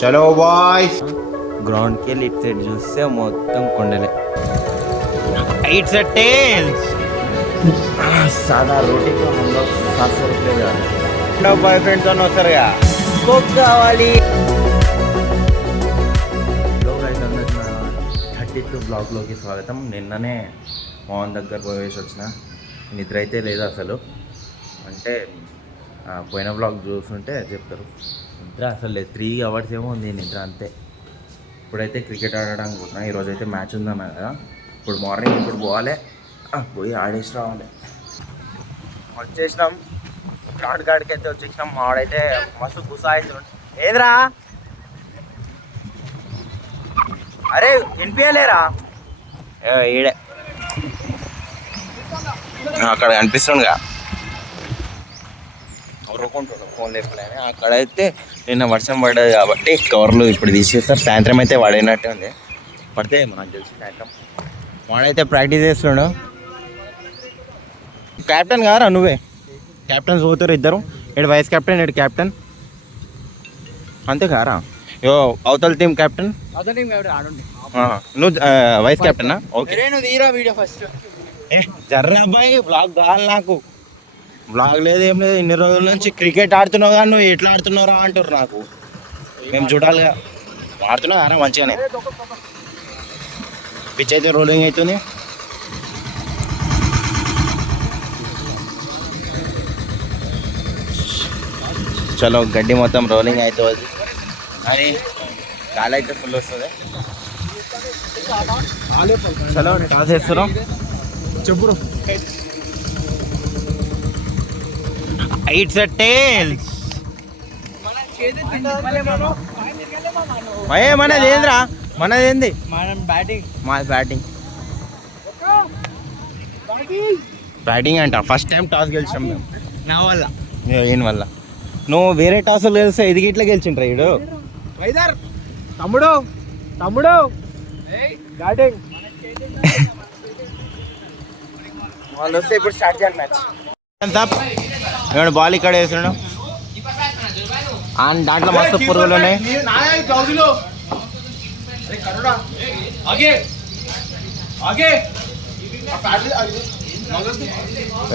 చలో బాయ్స్. గ్రౌండ్కి వెళ్ళి ఇటు సైడ్ చూస్తే మొత్తం కొండలే. It's a tiles. సాదా రోటీకి బాయ్ ఫ్రెండ్తో వస్తారుగా. కోక్ కావాలి. 32 బ్లాగ్లోకి స్వాగతం. నిన్ననే మోహన్ దగ్గర పోయేసి వచ్చిన. నిద్ర అయితే లేదు అసలు. అంటే పోయిన బ్లాగ్ చూస్తుంటే చెప్తారు నిద్ర అసలు లేదు. 3 అవర్స్ ఏమో ఉంది నిద్ర అంతే. ఇప్పుడైతే క్రికెట్ ఆడడానికి పోతున్నా. ఈరోజు అయితే మ్యాచ్ ఉందన్నా కదా. ఇప్పుడు మార్నింగ్ ఇప్పుడు పోవాలి, పోయి ఆడేసి రావాలి. వచ్చేసినాం గ్రౌండ్ కాడికి అయితే వచ్చేసినాం. మావాడైతే మస్తు గుసాయిస్తున్నాడు. ఏదిరా అరే వినిపించలేరా? ఈడే అక్కడ కనిపిస్తుండగా ఊరుకుంటాడు ఫోన్ లేపలేని. అక్కడైతే నిన్న వర్షం పడ్డది కాబట్టి కవర్లు ఇప్పుడు తీసేస్తారు. సాయంత్రం అయితే పడినట్టే ఉంది. పడితే మనకు తెలిసి సాయంత్రం. వాడైతే ప్రాక్టీస్ చేస్తున్నాడు. క్యాప్టెన్ కారా నువ్వే? క్యాప్టెన్స్ పోతారు ఇద్దరు. ఇటు వైస్ కెప్టెన్, ఇటు క్యాప్టెన్ అంతే కారా? యో అవతల టీం క్యాప్టెన్, నువ్వు వైస్ కెప్టెనా? ఓకే. జర్రా అబ్బాయి బ్లాగ్ కావాలి నాకు. బ్లాగ్ లేదు ఏం లేదు. ఇన్ని రోజుల నుంచి క్రికెట్ ఆడుతున్నావు కానీ నువ్వు ఎట్లా ఆడుతున్నారా అంటారు నాకు. మేము చూడాలిగా. ఆడుతున్నావు కారా మంచిగానే. పిచ్ అయితే రోలింగ్ అవుతుంది. చలో గడ్డి మొత్తం రోలింగ్ అవుతుంది అని గాలి అయితే ఫుల్ వస్తుంది. చలో టాస్ వేస్తున్నాం. చెప్పు. It's a tails. మనది ఏంద్రా? మనది ఏంది? బ్యాటింగ్ అంట. ఫస్ట్ టైం టాస్ గెలిచాం మేము. నా వల్ల ఏం వల్ల? నువ్వు వేరే టాస్లు గెలిస్తే ఇది ఇట్లా గెలిచిండ్రా ఈడు. తమ్ముడు తమ్ముడు బ్యాటింగ్ వాళ్ళు వస్తే ఇప్పుడు స్టార్ట్ చేయాలి మ్యాచ్. ఏమన్నా బాల్ ఇక్కడ వేస్తున్నాడు. దాంట్లో మస్తు పురుగులు ఉన్నాయి.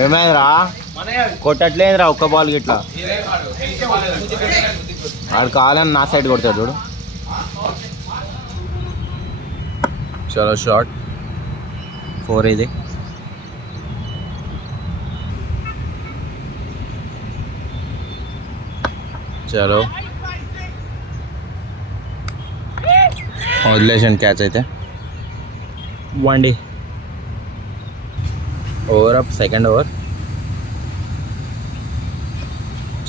ఏమైందిరా? కొట్టట్లేదురా ఒక్క బాల్ గిట్లా. ఆడు కావాలని నా సైడ్ కొడతాడు చూడు. చలో షార్ట్ 4 ఇది. చలో వదిలేసాను క్యాచ్ అయితే. 1 ఓవర్ అప్, సెకండ్ ఓవర్.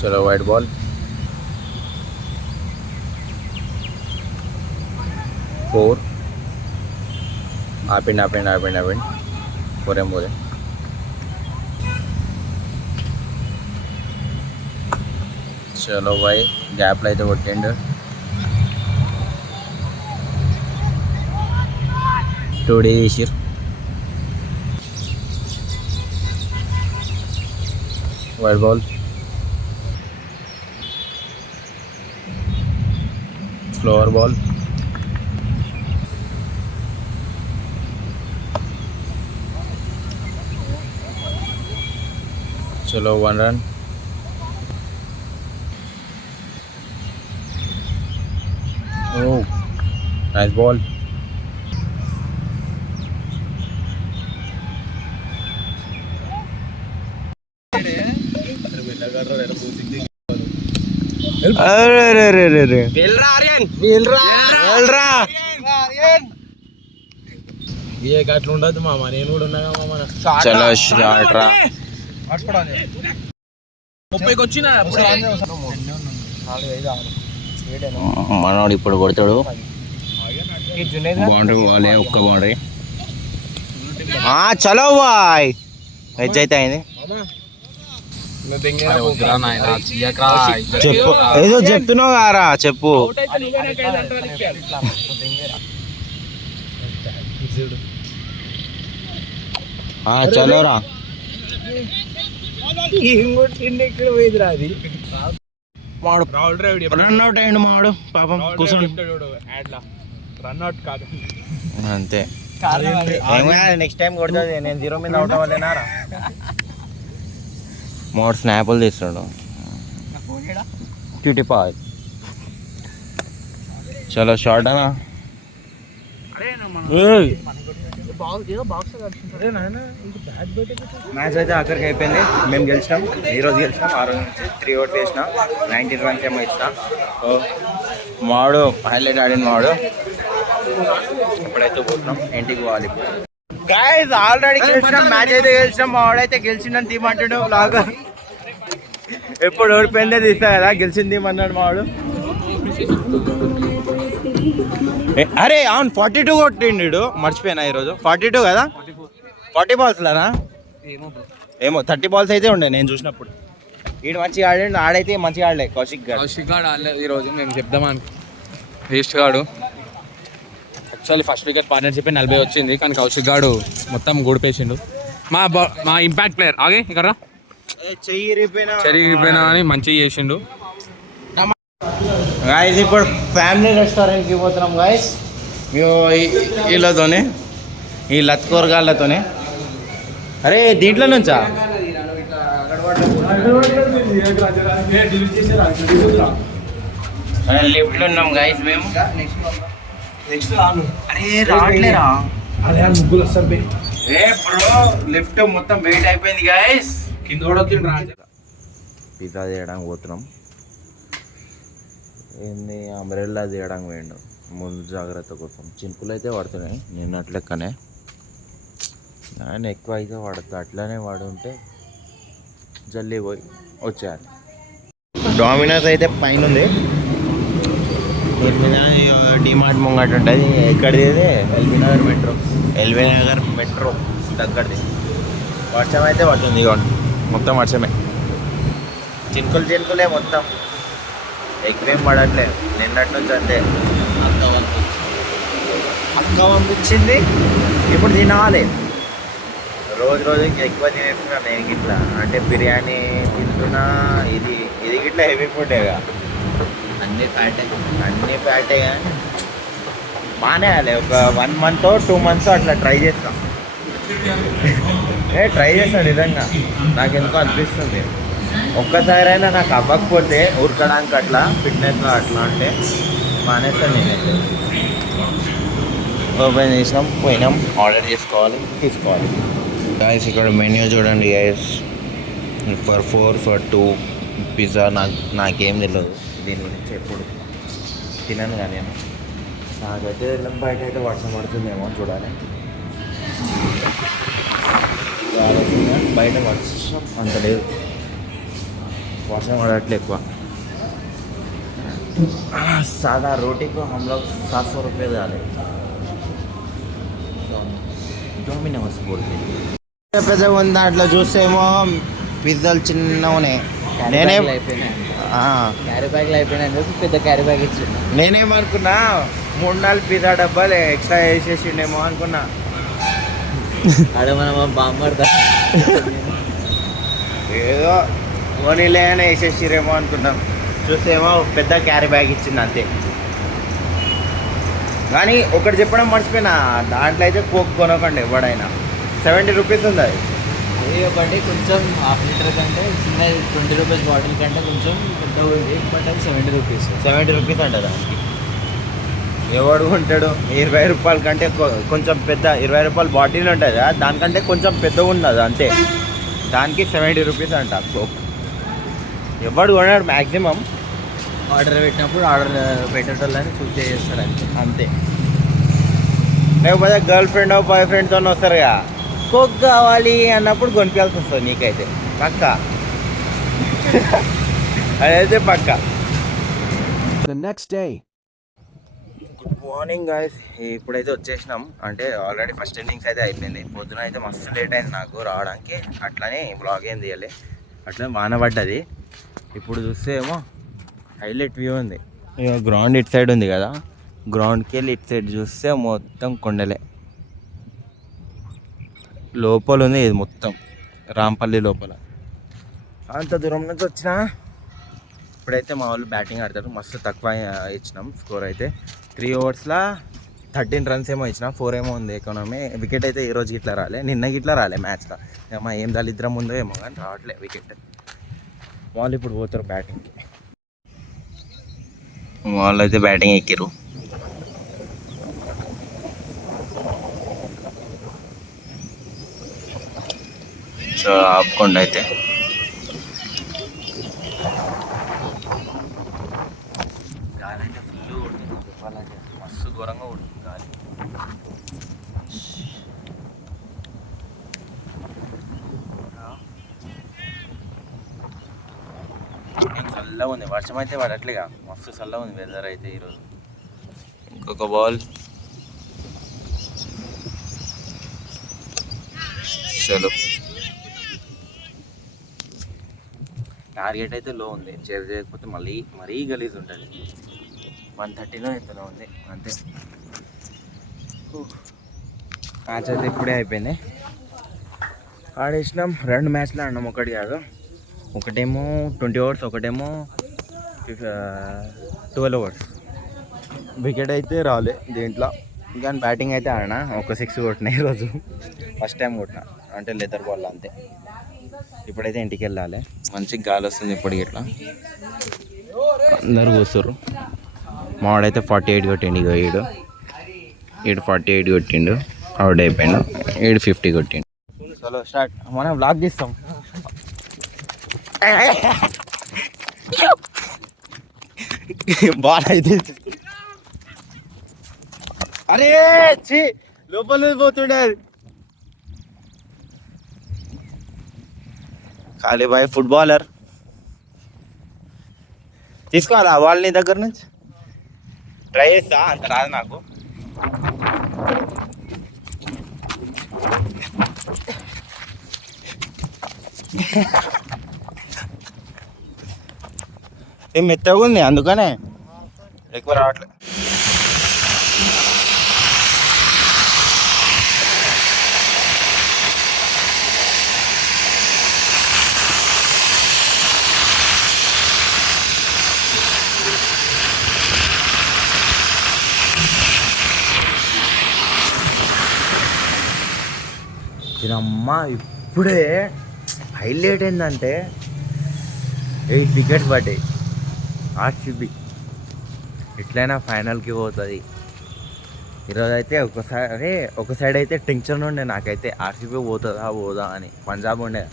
చలో వైట్ బాల్. 4 ఆపిండి 4 ఏం పోలే. చలో బాయ్ గ్యాప్లో అయితే కొట్టిండు. 2D తీసిరు. Wide ball. Slower ball. చలో 1 రన్. Oh, nice ball. అట్లా ఉండదు మామ. నేను కూడా ఉన్నా మామ. చలో షార్ట్ రా. 30కి వచ్చిన మనోడు ఇప్పుడు కొడతాడు. బౌండరీ వాళ్ళే ఒక్క బౌండరీ. చలో బాయ్. వెజ్ అయితే అయింది. చెప్పు ఏదో చెప్తున్నావు కారా చెప్పు. చలోరా. మాడు రాహుల్ డ్రైవ్ రన్ అవుట్ అయ్యండు మాడు పాపం కూర్చోండి రన్అట్ కాదు అంతే నెక్స్ట్ టైం కొడుతుంది నేను 0 మీద అవుట్ అవ్వలేనారా మోడు స్నాపులు తీస్తాడు క్యూటీ పాయ్ చలో షార్ట్ అనా మ్యాచ్ అయితే ఆఖరికి అయిపోయింది. మేము గెలిచినాం, ఈరోజు గెలిచినాం. ఆ రోజు నుంచి 3 ఓవర్స్ వేసిన 19 runs ఏమో ఇచ్చిన. మాడు హైలైట్ ఆడిన మాడు. ఇప్పుడైతే పోతున్నాం, ఇంటికి పోవాలి. గైస్ ఆల్రెడీ గెలిచినాం, మ్యాచ్ అయితే గెలిచినాం. మావాడైతే గెలిచిందని తీమంటాడు లాగా. ఎప్పుడు ఓడిపోయిందే తీస్తా కదా, గెలిచింది తీమన్నాడు మావాడు. అరే అవును 42 కొట్టిండు, మర్చిపోయినా ఈరోజు 42 కదా, 40 balls ఏమో 30 balls అయితే ఉండే నేను చూసినప్పుడు. ఈడు మంచిగా ఆడాడు, ఆడైతే మంచిగా ఆడలే. కౌశిక్ గాడు ఆడలేదు ఈరోజు. మేము చెప్దామని వేస్ట్ గాడు యాక్చువల్లీ ఫస్ట్ వికెట్ పార్ట్నర్షిప్ 40 వచ్చింది, కానీ కౌశిక్ గాడు మొత్తం గూడిపేసిండు. మా ఇంపాక్ట్ ప్లేయర్ ఆగే ఇక్కడ చెరిగిపోయినా అని మంచిగా చేసిండు. గాయస్ ఇప్పుడు ఫ్యామిలీ రెస్టారెంట్కి పోతున్నాం గాయస్. వీళ్ళతోనే, ఈ లత్కోరగాళ్ళతోనే. అరే దీంట్లో నుంచా లిఫ్ట్లో ఉన్నాం గాయస్ మేము. అరే రావట్లేరా లిఫ్ట్ మొత్తం వెయిట్ అయిపోయింది గాయస్. కింద కూడా పిజ్జా చేయడానికి పోతున్నాం. ఏంది అంబ్రెల్లా చేయడానికి పోయిండు ముందు జాగ్రత్త కోసం. చినుకులు అయితే పడుతున్నాయి నిన్నటి లెక్కనే. ఆయన ఎక్కువ అయితే పడుతుంది, అట్లానే పడుంటే జల్దీ పోయి వచ్చేయాలి. డామినోస్ అయితే పైన ఉంది, డిమార్ట్ ముంగట ఉంటుంది. ఎక్కడిది ఎల్బీ నగర్ మెట్రో దగ్గరది. వర్షం అయితే పడుతుంది, ఇవ్వండి మొత్తం వర్షమే, చినుకులే మొత్తం. ఎక్కువేం పడట్లేదు నిన్నటి నుంచి. అంతే అక్క పంపించింది, ఇప్పుడు తినాలి. రోజుకి ఎక్కువ తినేస్తున్నా నేను ఇట్లా. అంటే బిర్యానీ తింటున్నా, ఇది ఇట్లా హెవీ ఫుడ్గా, అన్నీ ఫ్యాటే కానీ బాగానే అలే. ఒక 1 month 2 months అట్లా ట్రై చేస్తాం. నిజంగా నాకు ఎందుకో అనిపిస్తుంది, ఒక్కసారైనా నాకు అవ్వకపోతే ఉరకడానికి అట్లా ఫిట్నెస్లో అట్లా అంటే మానేస్తాను నేనైతే. ఓపెన్ చేసినాం, పోయినాం, ఆర్డర్ చేసుకోవాలి, తీసుకోవాలి. గాయస్ ఇక్కడ మెన్యూ చూడండి గాయస్. For 4 for 2 pizza. నాకేం తెలియదు దీని గురించి, ఎప్పుడు తినను కానీ నేను. నాకైతే బయట అయితే వర్షం పడుతుందేమో చూడాలి. బయట వర్షం అంత లేదు, వర్షం పడట్లే ఎక్కువ. सादा रोटी को हम लोग 700 रुपये डाले. డొమినోస్ बोलते పెద్ద ఉంది. దాంట్లో చూస్తేమో పిజ్జాలు చిన్నగా ఉన్నాయి. నేనే క్యారీ బ్యాగ్లు అయిపోయినాయి, పెద్ద క్యారీ బ్యాగ్ ఇచ్చిండు. నేనేమనుకున్నా 3-4 పిజ్జా డబ్బాలు ఎక్స్ట్రా వేసేసిండేమో అనుకున్నా. ఆడ మనం బాంబడదా ఏదో ఓనీలే అని వేసేసిరేమో అనుకున్నాం. చూస్తేమో పెద్ద క్యారీ బ్యాగ్ ఇచ్చింది అంతే. కానీ ఒకటి చెప్పడం మర్చిపోయినా, దాంట్లో అయితే కోక్ కొనకండి ఎవడైనా. 70 రూపీస్ ఉంది అది. అది ఒకటి కొంచెం ½ లీటర్ కంటే చిన్న 20 రూపీస్ బాటిల్ కంటే కొంచెం పెద్ద ఉంది, బట్ అది 70 రూపీస్. 70 రూపీస్ అంట దానికి. ఎవడు ఉంటాడు 20 రూపాయల కంటే కొంచెం పెద్ద 20 రూపాయల బాటిల్ ఉంటుంది, దానికంటే కొంచెం పెద్దగా ఉన్నది అంతే. దానికి 70 రూపీస్ అంట కోక్. ఎవడు కొన్నాడు మ్యాక్సిమం. ఆర్డర్ పెట్టినప్పుడు ఆర్డర్ పెట్టేటోళ్ళని చూస్ చేస్తారు అంతే. లేకపోతే గర్ల్ ఫ్రెండ్ బాయ్ ఫ్రెండ్తో వస్తారుగా, కోక్ కావాలి అన్నప్పుడు కొనిపించాల్సి వస్తుంది నీకైతే పక్క. అదైతే పక్క. The next day. Good morning guys. ఇప్పుడైతే వచ్చేసినాం. అంటే ఆల్రెడీ ఫస్ట్ ఇన్నింగ్స్ అయితే అయిపోయింది. పొద్దున అయితే మస్తు లేట్ అయింది నాకు రావడానికి. అట్లనే బ్లాగ్ ఏం తీయాలి, అట్లనే వాన పడ్డది. ఇప్పుడు చూస్తే ఏమో హైలైట్ వ్యూ ఉంది. ఇక గ్రౌండ్ ఇటు సైడ్ ఉంది కదా, గ్రౌండ్కి వెళ్ళి ఇటు సైడ్ చూస్తే మొత్తం కొండలే. లోపల ఉంది ఇది మొత్తం, రాంపల్లి లోపల. అంత దూరం నుంచి వచ్చినా ఇప్పుడైతే మా వాళ్ళు బ్యాటింగ్ ఆడతారు. మస్తు తక్కువ ఇచ్చినాం స్కోర్ అయితే. 3 ఓవర్స్లో 13 రన్స్ ఏమో ఇచ్చినా, 4 ఏమో ఉంది ఎకానమీ. వికెట్ అయితే ఈ రోజు ఇట్లా రాలే, నిన్న గిట్లా రాలే మ్యాచ్లో. మా ఏం దళిద్రం ఉందో ఏమో కానీ రావట్లే వికెట్. వాళ్ళు ఇప్పుడు పోతారు బ్యాటింగ్కి. వాళ్ళు అయితే బ్యాటింగ్ ఎక్కిరు. సో ఆపుకోండి అయితే. గాలి అయితే ఫుల్ కొడుతుంది చెప్పాలంటే, మస్తు ఘోరంగా కొడుతుంది గాలి. ఏం చల్లగా ఉంది, వర్షం అయితే పడట్లేగా, మస్తు చల్లగా ఉంది వెదర్ అయితే ఈరోజు. ఇంకొక బాల్. చలో, టార్గెట్ అయితే లో ఉంది, చేయకపోతే మరీ గలీజ్ ఉంటుంది. 130లో ఎంతలో ఉంది అంతే. మ్యాచ్ అయితే ఇప్పుడే అయిపోయింది. ఆడేసినాం 2 మ్యాచ్లు ఆడినాం, ఒకటి కాదు. ఒకటేమో 20 ఓవర్స్, ఒకటేమో 12 ఓవర్స్. వికెట్ అయితే రాలే దీంట్లో, కానీ బ్యాటింగ్ అయితే ఆడినా. ఒక 6 కొట్టినా ఈరోజు, ఫస్ట్ టైం కొట్టినా, అంటే లెదర్ బాల్ అంతే. ఇప్పుడైతే ఇంటికి వెళ్ళాలి, మంచి గాలి వస్తుంది ఇప్పుడు. ఇట్లా అందరు కూర్చోరు. మావాడైతే 48 కొట్టిండు. ఇగో ఈడు 48 కొట్టిండు, అవుట్ అయిపోయిండు. 50 కొట్టిండు. చలో స్టార్ట్, మనం బ్లాగ్ తీస్తాం. బాల్ అయితే అరే చి లోపల పోతుండే. ఖాళీ బాయ్ ఫుట్బాలర్. తీసుకోవాలా బాల్ నీ దగ్గర నుంచి? ట్రై చేస్తా, అంత రాదు నాకు. ఏం మెత్తగా ఉంది, అందుకనే ఎక్కువ రావట్లేదు. దీనమ్మ ఇప్పుడే హైలైట్ ఏంటంటే 8 వికెట్స్ పడ్డాయి ఆర్సీబీ. ఎట్లయినా ఫైనల్కి పోతుంది ఈరోజు అయితే. ఒక సైడ్ అయితే టెన్షన్ ఉండే నాకైతే, ఆర్సీబీ పోదా అని. పంజాబ్ ఉండే,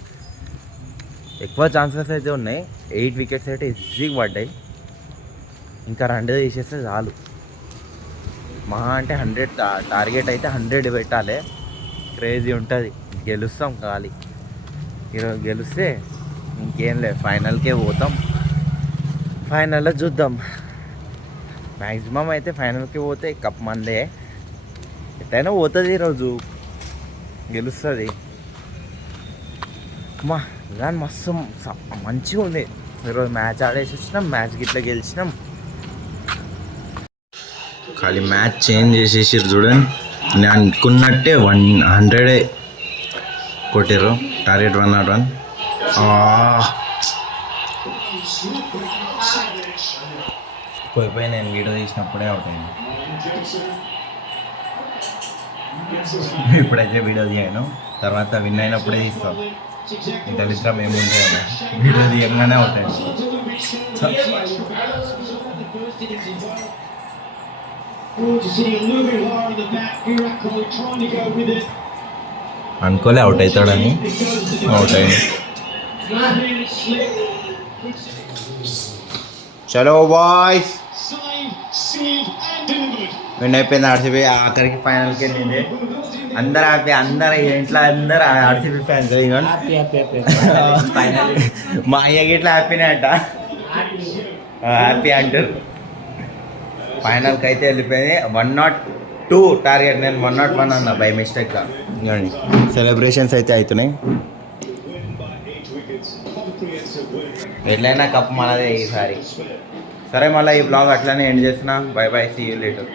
ఎక్కువ ఛాన్సెస్ అయితే ఉన్నాయి. 8 వికెట్స్ అయితే ఈజీగా పడ్డాయి. ఇంకా 2 తీసేస్తే చాలు. మహా అంటే 100 టార్గెట్ అయితే 100 పెట్టాలి. క్రేజీ ఉంటుంది, గెలుస్తాం ఖాళీ. ఈరోజు గెలిస్తే ఇంకేం లేదు, ఫైనల్కే పోతాం. ఫైనల్లో చూద్దాం. మ్యాక్సిమం అయితే ఫైనల్కి పోతే కప్ మందే, ఎట్లయినా పోతుంది. ఈరోజు గెలుస్తుంది. మా కానీ మస్తు మంచిగా ఉంది. ఈరోజు మ్యాచ్ ఆడేసి వచ్చినాం, మ్యాచ్ గిట్లా గెలిచినాం. ఖాళీ మ్యాచ్ చేంజ్ చేసేసారు చూడండి. నేను అనుకున్నట్టే 100 కొట్టారు. టార్గెట్ 101. పోయిపోయి నేను వీడియో తీసినప్పుడే అవుట్ అయింది. ఇప్పుడైతే వీడియో తీయను, తర్వాత విన్ అయినప్పుడే తీస్తాం. దళిద్రం ఏముంది కదా, వీడియో తీయగానే అవుట్ అయింది. అనుకోలే అవుట్ అవుతాడని, అవుట్ అయింది. చలో బాయ్స్, విన్ అయిపోయింది ఆర్సీబీ. ఆఖరికి ఫైనల్కి వెళ్ళింది. అందరు హ్యాపీ, అందరు ఇంట్లో అందరు ఆర్సీబీ ఫ్యాన్స్. మా అయ్యకి ఇట్లా హ్యాపీనే అంట, హ్యాపీ అంటారు. ఫైనల్కి అయితే వెళ్ళిపోయింది. 102 టార్గెట్, నేను 101 అన్నా బై మిస్టేక్గా. సెలబ్రేషన్స్ అయితే అవుతున్నాయి. ఎట్లయినా కప్ మనదే ఈసారి. సరే, మళ్ళీ ఈ బ్లాగ్ అట్లానే ఎండ్ చేస్తున్నా. Bye bye, see you later.